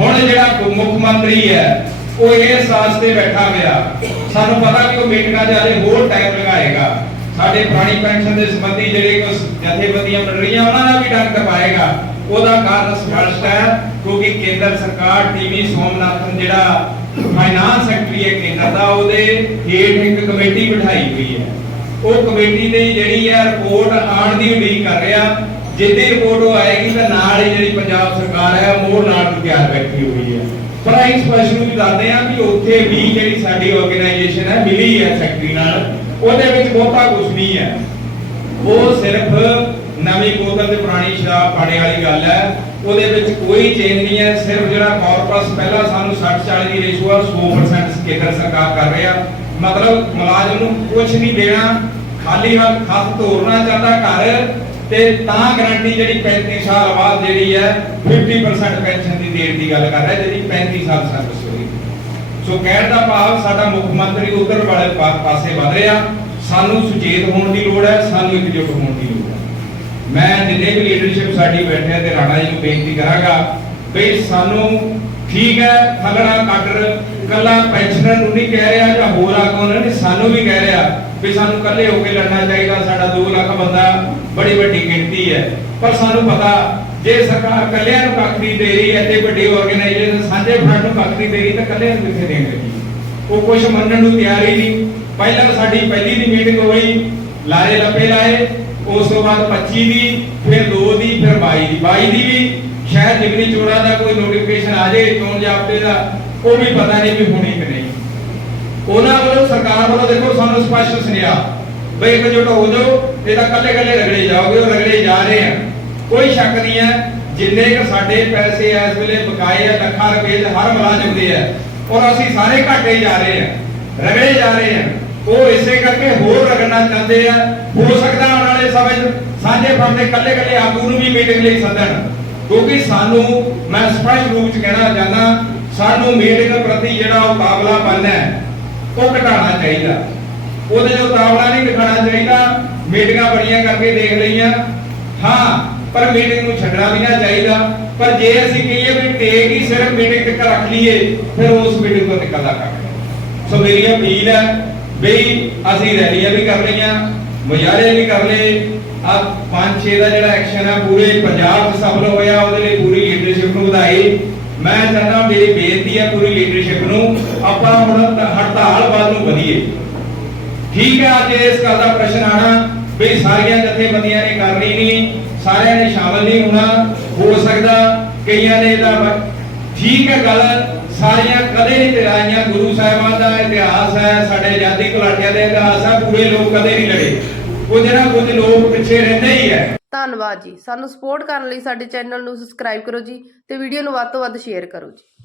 ਹੁਣ ਜਿਹੜਾ ਮੁੱਖ ਮੰਤਰੀ ਹੈ, ਉਹ ਇਸ ਆਸਤੇ ਬੈਠਾ ਹੋਇਆ। ਸਾਨੂੰ ਪਤਾ ਕਿ ਉਹ ਮੀਟਿੰਗਾਂ 'ਚ ਹਾਲੇ ਹੋਰ ਟਾਈਮ ਲਗਾਏਗਾ। ਸਾਡੇ ਪੁਰਾਣੀ ਪੈਨਸ਼ਨ ਦੇ ਸੰਬੰਧੀ ਜਿਹੜੇ ਕੁਝ ਜਥੇਬੰਦੀਆਂ ਬਣ ਰਹੀਆਂ, ਉਹਨਾਂ ਦਾ ਵੀ ਡੰਗ ਪਾਏਗਾ ਉਹਦਾ ਕਾਰਨ ਸਪਸ਼ਟ ਹੈ, ਕਿਉਂਕਿ ਕੇਂਦਰ ਸਰਕਾਰ ਟੀਵੀ ਸੋਮਨਾਥਨ ਜਿਹੜਾ ਫਾਈਨਾਂਸ ਸੈਕਟਰੀ ਹੈ ਕੇਂਦਰ ਦਾ, ਉਹਦੇ ਹੇਠ ਇੱਕ ਕਮੇਟੀ ਬਿਠਾਈ ਹੋਈ ਹੈ। ਉਹ ਕਮੇਟੀ ਦੀ ਜਿਹੜੀ ਹੈ ਰਿਪੋਰਟ ਆਉਣ ਦੀ ਉਡੀਕ ਕਰ ਰਿਹਾ। ਜਿੱਦੇ ਰਿਪੋਰਟ ਉਹ ਆਏਗੀ ਤਾਂ ਨਾਲ ਹੀ ਜਿਹੜੀ ਪੰਜਾਬ ਸਰਕਾਰ ਹੈ ਮੋੜ ਨਾਲ ਤਿਆਰ ਬੈਠੀ ਹੋਈ ਹੈ। ਪਰ ਅਸੀਂ ਸਪਸ਼ਟ ਵੀ ਦੱਸਦੇ ਹਾਂ ਕਿ ਉੱਥੇ ਵੀ ਜਿਹੜੀ ਸਾਡੀ ਆਰਗੇਨਾਈਜੇਸ਼ਨ ਹੈ, ਮਿਲੀ ਹੈ ਸੈਕਟਰੀ ਨਾਲ। ਉਹਦੇ ਵਿੱਚ ਬਹੁਤਾ ਕੁਝ ਨਹੀਂ ਹੈ। ਉਹ ਸਿਰਫ ਨਵੀਂ ਬੋਤਲ ਤੇ ਪੁਰਾਣੀ ਸ਼ਰਾਬ ਪਾਣੇ ਵਾਲੀ ਗੱਲ ਹੈ। ਉਹਦੇ ਵਿੱਚ ਕੋਈ ਚੇਂਜ ਨਹੀਂ ਹੈ। ਸਿਰਫ ਜਿਹੜਾ ਕਾਰਪਸ ਪਹਿਲਾਂ ਸਾਨੂੰ 60 40 ਦੀ ਰੇਸ਼ੋ ਆ 100% ਕੇਂਦਰ ਸਰਕਾਰ ਕਰ ਰਿਹਾ। ਮਤਲਬ ਮੁਲਾਜ਼ਮ ਨੂੰ ਕੁਝ ਨਹੀਂ ਦੇਣਾ। ਖਾਲੀ ਹੱਥ ਤੋੜਨਾ ਚਾਹੁੰਦਾ ਘਰ ਤੇ ਤਾਂ ਗਾਰੰਟੀ ਜਿਹੜੀ 35 ਸਾਲ ਬਾਅਦ ਜਿਹੜੀ ਹੈ 50% ਪੈਨਸ਼ਨ ਦੀ ਦੇਣ ਦੀ ਗੱਲ ਕਰ ਰਿਹਾ, ਜਿਹੜੀ 35 ਸਾਲ ਸਰਵਿਸ ਹੋਈ ਸੋ ਕਹਿਣ ਦਾ ਭਾਵ ਸਾਡਾ ਮੁੱਖ ਮੰਤਰੀ ਉਧਰ ਵਾਲੇ ਪਾਸੇ ਵਧ ਰਿਹਾ। ਸਾਨੂੰ ਸੁਚੇਤ ਹੋਣ ਦੀ ਲੋੜ ਹੈ, ਸਾਨੂੰ ਇਕਜੁੱਟ ਹੋਣ ਦੀ ਲੋੜ ਹੈ। ਮੈਂ ਜਿੰਨੇ ਵੀ ਲੀਡਰਸ਼ਿਪ ਸਾਡੀ ਬੈਠੇ ਤੇ ਰਾਣਾ ਜੀ ਨੂੰ ਬੇਨਤੀ ਕਰਾਂਗਾ ਵੀ ਸਾਨੂੰ ਠੀਕ ਹੈ, ਫਲਣਾ ਕਾਡਰ ਕੱਲਾ ਪੈਨਸ਼ਨਰ ਨੂੰ ਨਹੀਂ ਕਹਿ ਰਿਹਾ ਜਾਂ ਹੋਰ ਆ ਉਹਨਾਂ ਵੀ ਸਾਨੂੰ ਇਕੱਲੇ ਹੋ ਕੇ ਲੜਨਾ ਚਾਹੀਦਾ, ਸਾਡਾ 2 ਲੱਖ ਬੰਦਾ ਬੜੀ ਵੱਡੀ ਗਿਣਤੀ ਹੈ। ਪਰ ਸਾਨੂੰ ਪਤਾ, ਜੇ ਸਰਕਾਰ ਇਕੱਲਿਆਂ ਨੂੰ ਕੱਖ ਨਹੀਂ ਦੇ ਰਹੀ ਹੈ ਤੇ ਵੱਡੀ ਆਰਗੇਨਾਈਜੇਸ਼ਨ ਸਾਂਝੇ ਫੰਡ ਨੂੰ ਕੱਖ ਨਹੀਂ ਦੇ ਰਹੀ, ਤਾਂ ਇਕੱਲਿਆਂ ਨੂੰ ਕਿੱਥੇ ਦੇਣ ਉਹ ਕੁਝ ਮੰਨਣ ਨੂੰ ਤਿਆਰ ਹੀ ਨਹੀਂ। ਪਹਿਲਾਂ ਸਾਡੀ ਪਹਿਲੀ ਦੀ ਮੀਟਿੰਗ ਹੋਈ ਲਾਰੇ ਲੱਪੇ ਲਾਏ, ਉਸ ਤੋਂ ਬਾਅਦ 25 ਦੀ, ਫਿਰ 2 ਦੀ, ਫਿਰ 22 ਦੀ। 22 ਦੀ ਵੀ ਸ਼ਾਇਦ ਜਿਗਨੀ ਚੋੜਾ ਦਾ ਕੋਈ ਨੋਟੀਫਿਕੇਸ਼ਨ ਆ ਜਾਏ, ਚੋਣ ਜਾਬਤੇ ਦਾ, ਉਹ ਵੀ ਪਤਾ ਨਹੀਂ ਵੀ ਹੋਣੀ ਕਿ ਨਹੀਂ। ਉਹਨਾਂ ਵੱਲੋਂ ਸਰਕਾਰ ਵੱਲੋਂ ਦੇਖੋ, ਸਾਨੂੰ ਸਪਸ਼ਟ ਸੁਨੇਹਾ, ਬਈ ਇਕਜੁੱਟ ਹੋ ਜਾਓ, ਇਹ ਤਾਂ ਕੱਲੇ ਕੱਲੇ ਰਗੜੇ ਜਾਓਗੇ, ਉਹ ਰਗੜੇ ਜਾ ਰਹੇ ਆ। ਕੋਈ ਸ਼ੱਕ ਨਹੀਂ ਹੈ, ਜਿੰਨੇ ਕਿ ਸਾਡੇ ਪੈਸੇ ਇਸ ਵੇਲੇ ਬਕਾਏ ਆ, ਲੱਖਾਂ ਰੁਪਏ ਹਰ ਮੁਲਾਜ਼ਮ ਦੇ ਆ, ਔਰ ਅਸੀਂ ਸਾਰੇ ਘਾਟੇ ਜਾ ਰਹੇ ਆ, ਰਗੜੇ ਜਾ ਰਹੇ ਆ। ਉਹ ਇਸੇ ਕਰਕੇ ਹੋਰ ਰਗੜਨਾ ਚਾਹੁੰਦੇ ਆ, ਹੋ ਸਕਦਾ ਆਉਣ ਵਾਲੇ ਸਮੇਂ ਸਾਂਝੇ ਫਰਮ ਦੇ ਕੱਲੇ ਕੱਲੇ ਆਗੂ ਨੂੰ ਵੀ ਮੀਟਿੰਗ ਲਈ ਸੱਦਣ, ਕਿਉਂਕਿ ਸਾਨੂੰ, ਮੈਂ ਸਪਸ਼ਟ ਰੂਪ 'ਚ ਕਹਿਣਾ ਚਾਹੁੰਦਾ, ਸਾਨੂੰ ਮੀਟਿੰਗ ਪ੍ਰਤੀ ਜਿਹੜਾ ਉਹ ਕਾਬਲਾ ਹੈ ਉਹ ਘਟਾਉਣਾ ਚਾਹੀਦਾ। ਉਹਦੇ ਜੋ ਤਾਵਲਾ ਨਹੀਂ ਦਿਖਾਣਾ ਚਾਹੀਦਾ। ਮੀਟਿੰਗਾਂ ਬੜੀਆਂ ਕਰਕੇ ਦੇਖ ਲਈਆਂ। ਹਾਂ, ਪਰ ਮੀਟਿੰਗ ਨੂੰ ਛੱਡਣਾ ਵੀ ਨਾ ਚਾਹੀਦਾ। ਪਰ ਜੇ ਅਸੀਂ ਕਹੀਏ ਵੀ ਟੇਕ ਹੀ ਸਿਰਫ ਮੀਟਿੰਗ ਤੱਕ ਰੱਖ ਲਈਏ, ਫਿਰ ਉਸ ਮੀਟਿੰਗ ਤੋਂ ਨਿਕਲਦਾ ਕੱਖ ਸੋ ਮੇਰੀ ਅਪੀਲ ਹੈ ਬਈ ਅਸੀਂ ਰੈਲੀਆਂ ਵੀ ਕਰ ਲਈਆਂ, ਮੁਜ਼ਾਹਰੇ ਵੀ ਕਰ ਲਏ। ਆ ਪੰਜ ਛੇ ਦਾ ਜਿਹੜਾ ਐਕਸ਼ਨ ਹੈ ਪੂਰੇ ਪੰਜਾਬ 'ਚ ਸਫਲ ਹੋਇਆ, ਉਹਦੇ ਲਈ ਪੂਰੀ ਲੀਡਰਸ਼ਿਪ ਨੂੰ ਵਧਾਈ। ਮੈਂ ਚਾਹੁੰਦਾ ਮੇਰੀ ਬੇਨਤੀ ਹੈ ਪੂਰੀ ਆਪਾਂ ਹੁਣ ਹੜਤਾਲ ਵੱਲ ਨੂੰ ਵਧੀਏ। ਠੀਕ ਹੈ, ਅੱਜ ਇਸ ਗੱਲ ਦਾ ਪ੍ਰਸ਼ਨ ਆਣਾ ਵੀ ਸਾਰੀਆਂ ਜਥੇਬੰਦੀਆਂ ਨੇ ਕਰਨੀ ਨਹੀਂ, ਸਾਰਿਆਂ ਨੇ ਸ਼ਾਮਲ ਨਹੀਂ ਹੋਣਾ, ਹੋ ਸਕਦਾ ਕਈਆਂ ਨੇ ਇਹਦਾ ਠੀਕ ਹੈ ਗੱਲ, ਸਾਰੀਆਂ ਕਦੇ ਨਹੀਂ ਤੇਰਾਈਆਂ, ਗੁਰੂ ਸਾਹਿਬਾਨ ਦਾ ਇਤਿਹਾਸ ਹੈ, ਸਾਡੇ ਆਜ਼ਾਦੀ ਘੁਲਾਟਿਆਂ ਦਾ ਇਤਿਹਾਸ ਹੈ, ਪੂਰੇ ਲੋਕ ਕਦੇ ਨਹੀਂ ਲੜੇ। ਕੁਝ ਨਾ ਕੁਝ ਲੋਕ ਪਿੱਛੇ ਰਹਿੰਦੇ ਹੀ ਹੈ। ਧੰਨਵਾਦ ਜੀ। ਸਾਨੂੰ ਸਪੋਰਟ ਕਰਨ ਲਈ ਸਾਡੇ ਚੈਨਲ ਨੂੰ ਸਬਸਕ੍ਰਾਈਬ ਕਰੋ ਜੀ ਤੇ ਵੀਡੀਓ ਨੂੰ ਵੱਧ ਤੋਂ ਵੱਧ ਸ਼ੇਅਰ ਕਰੋ ਜੀ।